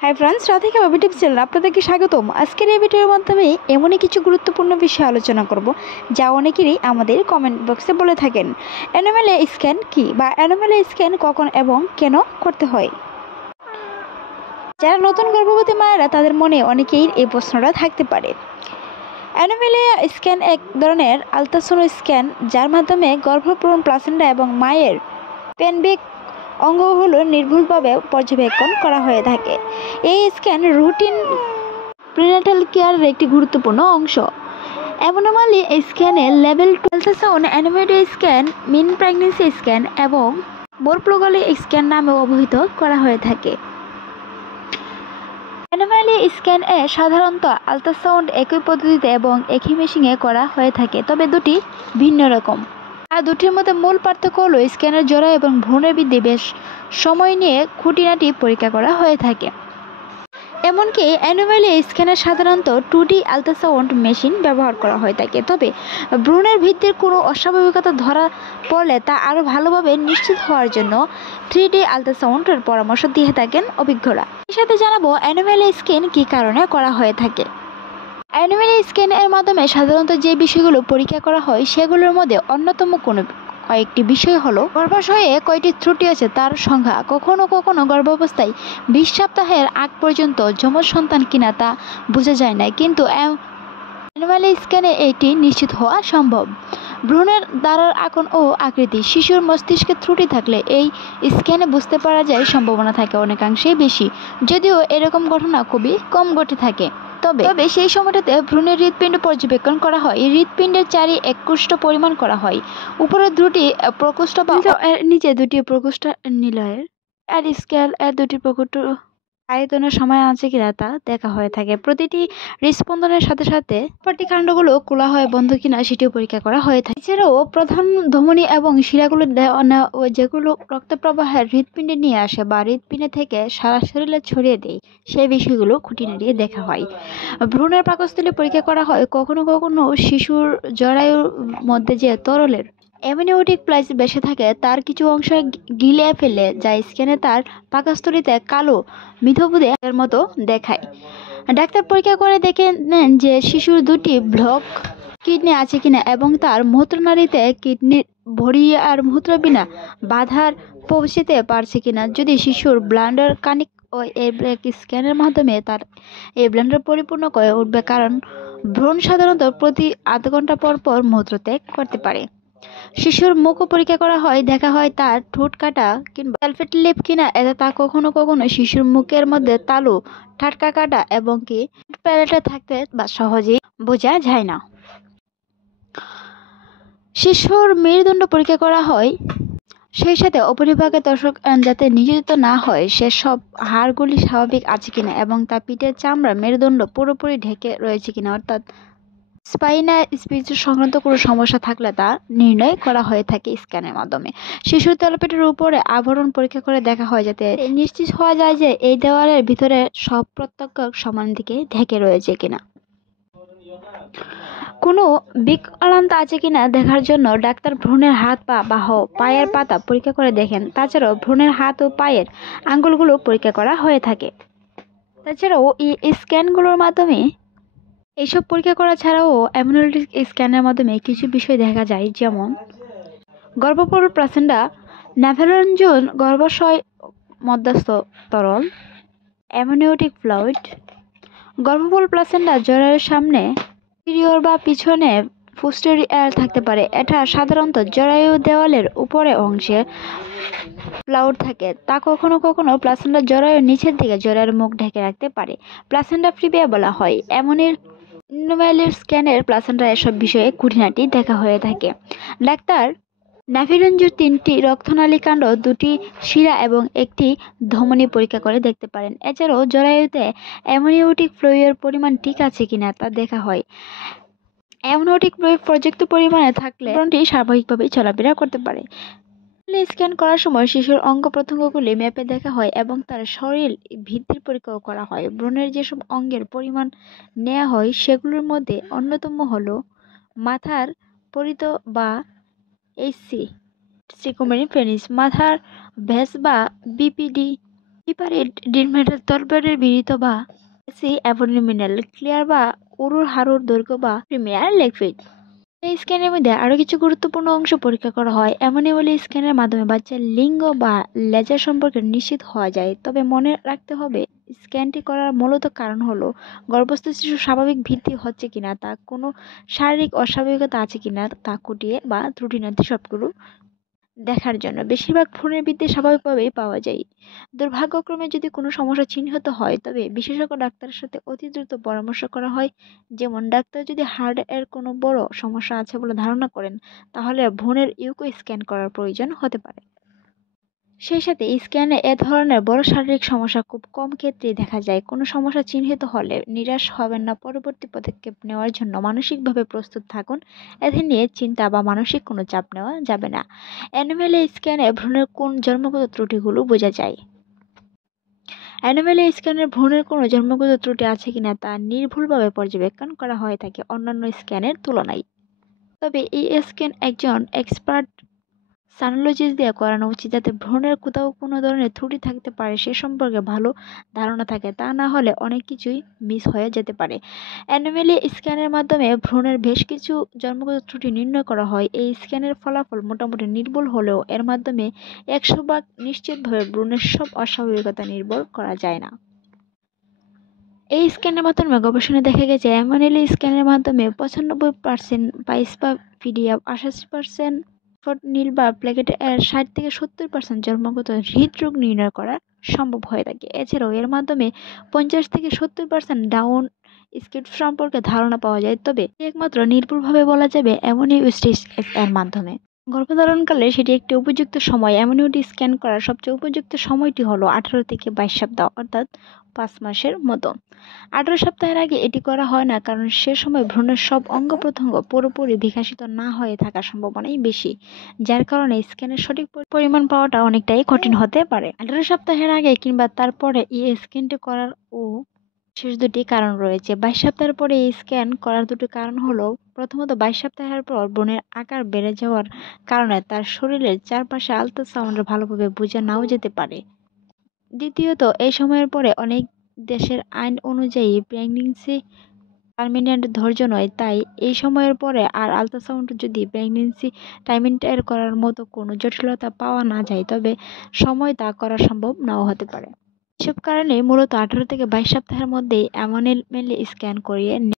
Hi friends, Radhika বাবু tips channel আপনাদেরকে স্বাগতম। আজকের এই ভিডিওর মাধ্যমে এমনই কিছু গুরুত্বপূর্ণ বিষয় আলোচনা করব যা অনেকেরই আমাদের কমেন্ট বক্সে বলে থাকেন। অ্যানোমালি স্ক্যান কি বা অ্যানোমালি স্ক্যান কখন এবং কেন করতে হয়? যারা নতুন গর্ভবতী মায়েরা তাদের মনে অনেকেই এই প্রশ্নটা থাকতে পারে। অ্যানোমালি স্ক্যান এক ধরনের আলট্রাসাউন্ড স্ক্যান যার মাধ্যমে গর্ভপ্রণ প্লাসেন্টা এবং মায়ের পেনবিক অঙ্গগুলো নির্ভুলভাবে পর্যবেক্ষণ করা হয়ে থাকে। এই স্ক্যান রুটিন প্রিন্যাটাল কেয়ারের একটি গুরুত্বপূর্ণ অংশ। অ্যানোমালি স্ক্যানে level 2 ultrasound, anomaly scan, mean pregnancy scan এবং বোরপ্লোগালি স্ক্যান নামে অভিহিত করা হয়ে থাকে। অ্যানোমালি স্ক্যান সাধারণত আল্ট্রাসাউন্ড একই পদ্ধতিতে এবং একই মেশিনে করা হয়ে থাকে, তবে দুটি ভিন্ন রকম। আর দুটির মধ্যে মূল পার্থক্য হলো স্ক্যানের জোড়া এবং ভ্রূণের বৃদ্ধি বেশ সময় নিয়ে খুঁটিনাটি পরীক্ষা করা হয়ে থাকে। এমনকি অ্যানোমালি স্ক্যানে সাধারণত 2D আল্ট্রাসাউন্ড মেশিন ব্যবহার করা হয়ে থাকে, তবে ভ্রূণের বৃদ্ধির কোনো অস্বাভাবিকতা ধরা পড়লে তা আরও ভালোভাবে নিশ্চিত হওয়ার জন্য 3D আল্ট্রাসাউন্ডের পরামর্শ দিয়ে থাকেন অভিজ্ঞরা। এর সাথে জানাবো অ্যানোমালি স্ক্যান কী কারণে করা হয়ে থাকে। অ্যানোমালি স্ক্যান এর মাধ্যমে সাধারণত যে বিষয়গুলো পরীক্ষা করা হয় সেগুলোর মধ্যে অন্যতম কয়েকটি বিষয় হলো গর্ভাশয়ে কয়টি ত্রুটি আছে তার সংখ্যা, কখনো কখনো গর্ভাবস্থায় 20 সপ্তাহের আগ পর্যন্ত যমজ সন্তান কিনা তা বোঝা যায় না, কিন্তু অ্যানোমালি স্ক্যানে এটি নিশ্চিত হওয়া সম্ভব। ভ্রূণের দ্বারার আকার ও আকৃতি, শিশুর মস্তিষ্কে ত্রুটি থাকলে এই স্ক্যানে বুঝতে পারা যায় সম্ভাবনা থাকে অনেকাংশেই বেশি, যদিও এরকম ঘটনা খুবই কম ঘটে থাকে। তবে সেই সময়টাতে ভ্রূণের হৃৎপিণ্ড পর্যবেক্ষণ করা হয়। হৃৎপিণ্ডের চারি এককুষ্ট পরিমাণ করা হয়। উপরের দুটি প্রকোষ্ঠ বা নিচে দুটি প্রকোষ্ঠ নিলয়ের আর স্কেল এর দুটি প্রকোষ্ঠ আয়তনের সময় আছে কিনা তা দেখা হয়ে থাকে। প্রতিটি হৃৎস্পন্দনের সাথে সাথে কাণ্ডগুলো খোলা হয় বন্ধ কিনা সেটিও পরীক্ষা করা হয়ে থাকে। এছাড়াও প্রধান ধমনী এবং শিরাগুলো যেগুলো রক্ত প্রবাহের হৃৎপিণ্ডে নিয়ে আসে বা হৃৎপিণ্ডে থেকে সারা শরীরে ছড়িয়ে দেয় সেই বিষয়গুলো খুঁটিনাটি দেখা হয়। ভ্রূণের পাকস্থলী পরীক্ষা করা হয়। কখনো কখনো শিশুর জরায়ুর মধ্যে যে তরলের অ্যামনিওটিক প্লাস বেশি থাকে তার কিছু অংশ গিলে ফেলে যা স্ক্যানে তার পাকস্থলীতে কালো মিথবুদের মতো দেখায়। ডাক্তার পরীক্ষা করে দেখে নেন যে শিশুর দুটি ব্লক কিডনি আছে কিনা এবং তার মূত্রনালীতে কিডনির ভরিয়ে আর মূত্র বিনা বাধার পৌঁছতে পারছে কিনা। যদি শিশুর ব্লাডার কানিক ও এই স্ক্যানের মাধ্যমে তার এই ব্লাডার পরিপূর্ণ করে উঠবে, কারণ ভ্রূণ সাধারণত প্রতি আধ ঘন্টা পর পর মূত্রত্যাগ করতে পারে। শিশুর মুখও পরীক্ষা করা হয়, দেখা হয় তার ঠোঁট কাটা কিংবা সেলফেট লিপ কিনা। এতে তা কখনো কখনো শিশুর মুখের মধ্যে তালু, ঠাটকা কাটা এবং কি প্যালেটে থাকতে বা সহজেই বোঝা যায় না। শিশুর মেরুদণ্ড পরীক্ষা করা হয়, সেই সাথে অপরিভাগে দর্শক যাতে নিয়োজিত না হয় সেসব হাড়গুলি স্বাভাবিক আছে কিনা এবং তার পিঠের চামড়া মেরুদণ্ড পুরোপুরি ঢেকে রয়েছে কিনা, অর্থাৎ স্পাইনাল স্পিচ সংক্রান্ত কোনো সমস্যা থাকলে তা নির্ণয় করা হয়ে থাকে স্ক্যানের মাধ্যমে। শিশুর তলপেটের উপরে আবরণ পরীক্ষা করে দেখা হয় যাতে নিশ্চিত হওয়া যায় যে এই দেওয়ালের ভিতরে সব প্রত্যক্ষ সমান দিকে ঢেকে রয়েছে কিনা। কোনো বিকলাঙ্গতা আছে কিনা দেখার জন্য ডাক্তার ভ্রূণের হাত পা বা পায়ের পাতা পরীক্ষা করে দেখেন। তাছাড়াও ভ্রূণের হাত ও পায়ের আঙ্গুলগুলো পরীক্ষা করা হয়ে থাকে। তাছাড়াও এই স্ক্যানগুলোর মাধ্যমে এইসব পরীক্ষা করা ছাড়াও অ্যামনিওটিক স্ক্যানের মাধ্যমে কিছু বিষয় দেখা যায়, যেমন গর্ভপূর্ণ প্লাসেন্টা, ন্যাভেলঞ্জন, গর্ভাশয় মধ্যস্থ তরল, অ্যামনিওটিক ফ্লুইড। গর্ভপূর্ণ প্লাসেন্টা জরায়ুর সামনে পিরিয়র বা পিছনে পোস্টেরিয়র থাকতে পারে। এটা সাধারণত জরায়ু দেওয়ালের উপরে অংশে ফ্লুইড থাকে। তা কখনো কখনো প্লাসেন্টা জরায়ুর নিচের দিকে জরায়ুর মুখ ঢেকে রাখতে পারে। প্লাসেন্টা প্রিভিয়া বলা হয়। অ্যানোমালি স্ক্যানের প্লাসেন্টা এসব বিষয়ে খুঁটিনাটি দেখা হয়ে থাকে। ডাক্তার নাভিরঞ্জুর 3টি রক্তনালীকাণ্ড, 2টি শিরা এবং একটি ধমনী পরীক্ষা করে দেখতে পারেন। এছাড়াও জরায়ুতে অ্যামনিওটিক ফ্লুইডের পরিমাণ ঠিক আছে কিনা তা দেখা হয়। অ্যামনিওটিক ফ্লুইড পর্যাপ্ত পরিমাণে থাকলে ভ্রূণটি স্বাভাবিকভাবে চলাফেরা করতে পারে। স্ক্যান করার সময় শিশুর অঙ্গ প্রত্যঙ্গগুলি মেপে দেখা হয় এবং তার শরীর ভিত্তির পরীক্ষাও করা হয়। ভ্রূণের যেসব অঙ্গের পরিমাণ নেওয়া হয় সেগুলোর মধ্যে অন্যতম হল মাথার পরিধ বা এইচসি, সিকুমেরিন পেনিস, মাথার ভেস বা বিপিডি, এবারে ডিমেটাল তলপেটের বিড়িত বা সি অ্যাবডোমিনাল ক্লিয়ার বা উরুর হাড়ুর দৈর্ঘ্য বা প্রিমিয়ার লেগফিট। এই স্ক্যানের মধ্যে আরও কিছু গুরুত্বপূর্ণ অংশ পরীক্ষা করা হয়। অ্যানোমালি স্ক্যানের মাধ্যমে বাচ্চার লিঙ্গ বা লেজার সম্পর্কে নিশ্চিত হওয়া যায়। তবে মনে রাখতে হবে, স্ক্যানটি করার মূলত কারণ হলো গর্ভস্থ শিশুর স্বাভাবিক বৃদ্ধি হচ্ছে কিনা, তা কোনো শারীরিক অস্বাভাবিকতা আছে কিনা তা খুঁটিয়ে বা ত্রুটি নাতি সবগুলো দেখার জন্য। বেশিরভাগ ভ্রূণের বৃদ্ধি স্বাভাবিকভাবেই পাওয়া যায়। দুর্ভাগ্যক্রমে যদি কোনো সমস্যা চিহ্নিত হয়, তবে বিশেষজ্ঞ ডাক্তারের সাথে অতি দ্রুত পরামর্শ করা হয়। যেমন ডাক্তার যদি হার্ট এর কোনো বড় সমস্যা আছে বলে ধারণা করেন, তাহলে ভ্রূণের ইউকো স্ক্যান করার প্রয়োজন হতে পারে। সেই সাথে স্ক্যানে এ ধরনের বড় শারীরিক সমস্যা খুব কম ক্ষেত্রেই দেখা যায়। কোনো সমস্যা চিহ্নিত হলে নিরাশ হবেন না, পরবর্তী পদক্ষেপ নেওয়ার জন্য মানসিকভাবে প্রস্তুত থাকুন। এতে নিয়ে চিন্তা বা মানসিক কোনো চাপ নেওয়া যাবে না। অ্যানোমালি স্ক্যানে ভ্রূণের কোন জন্মগত ত্রুটিগুলো বোঝা যায়। অ্যানোমালি স্ক্যানের ভ্রূণের কোনো জন্মগত ত্রুটি আছে কিনা তা নির্ভুলভাবে পর্যবেক্ষণ করা হয়ে থাকে অন্যান্য স্ক্যানের তুলনায়। তবে এই স্ক্যান একজন এক্সপার্ট সানোলজিস্ট দিয়ে করানো উচিত, যাতে ভ্রূণের কোথাও কোনো ধরনের ত্রুটি থাকতে পারে সে সম্পর্কে ভালো ধারণা থাকে। তা না হলে অনেক কিছুই মিস হয়ে যেতে পারে। অ্যানোমালি স্ক্যানের মাধ্যমে ভ্রূণের বেশ কিছু জন্মগত ত্রুটি নির্ণয় করা হয়। এই স্ক্যানের ফলাফল মোটামুটি নির্ভুল হলেও এর মাধ্যমে 100% নিশ্চিতভাবে ভ্রূণের সব অস্বাভাবিকতা নির্ভর করা যায় না। এই স্ক্যানের মাধ্যমে গবেষণায় দেখা গেছে, অ্যানোমালি স্ক্যানের মাধ্যমে 95% বা স্পাফিডিয়া, 88% নীল বা প্লেকেট এর 60 থেকে 70% জন্মগত হৃদরোগ নির্ণয় করা সম্ভব হয়ে থাকে। এছাড়াও এর মাধ্যমে 50 থেকে 70% ডাউন স্কিট সম্পর্কে ধারণা পাওয়া যায়। তবে একমাত্র নির্ভুলভাবে বলা যাবে অ্যামনিওস্টেজ এর মাধ্যমে। গর্ভধারণকালে সেটি একটি উপযুক্ত সময়। অ্যামনিওটি স্ক্যান করার সবচেয়ে উপযুক্ত সময়টি হলো 18 থেকে 22 সপ্তাহ, অর্থাৎ 5 মাসের মতো। 18 সপ্তাহের আগে এটি করা হয় না, কারণ সে সময় ভ্রূণের সব অঙ্গ প্রত্যঙ্গ পুরোপুরি বিকশিত না হয়ে থাকার সম্ভাবনাই বেশি, যার কারণে স্ক্যানের সঠিক পরিমাণ পাওয়াটা অনেকটাই কঠিন হতে পারে। 18 সপ্তাহের আগে কিংবা তারপরে এই স্ক্যানটি করার বিশেষ দুটি কারণ রয়েছে। 22 সপ্তাহের পরে এই স্ক্যান করার দুটি কারণ হলো, প্রথমত 22 সপ্তাহের পর ভ্রূণের আকার বেড়ে যাওয়ার কারণে তার শরীরের চারপাশে আল্ট্রাসাউন্ড ভালোভাবে বোঝা নাও যেতে পারে। দ্বিতীয়ত, এই সময়ের পরে অনেক দেশের আইন অনুযায়ী প্রেগন্যান্সি টার্মিনেট ধৈর্য নয়, তাই এই সময়ের পরে আর আল্ট্রাসাউন্ড যদি প্রেগন্যান্সি টার্মিনেট করার মতো কোনো জটিলতা পাওয়া না যায়, তবে সময় তা করা সম্ভব নাও হতে পারে। এসব কারণে মূলত 18 থেকে 22 সপ্তাহের মধ্যেই অ্যানোমালি স্ক্যান করিয়ে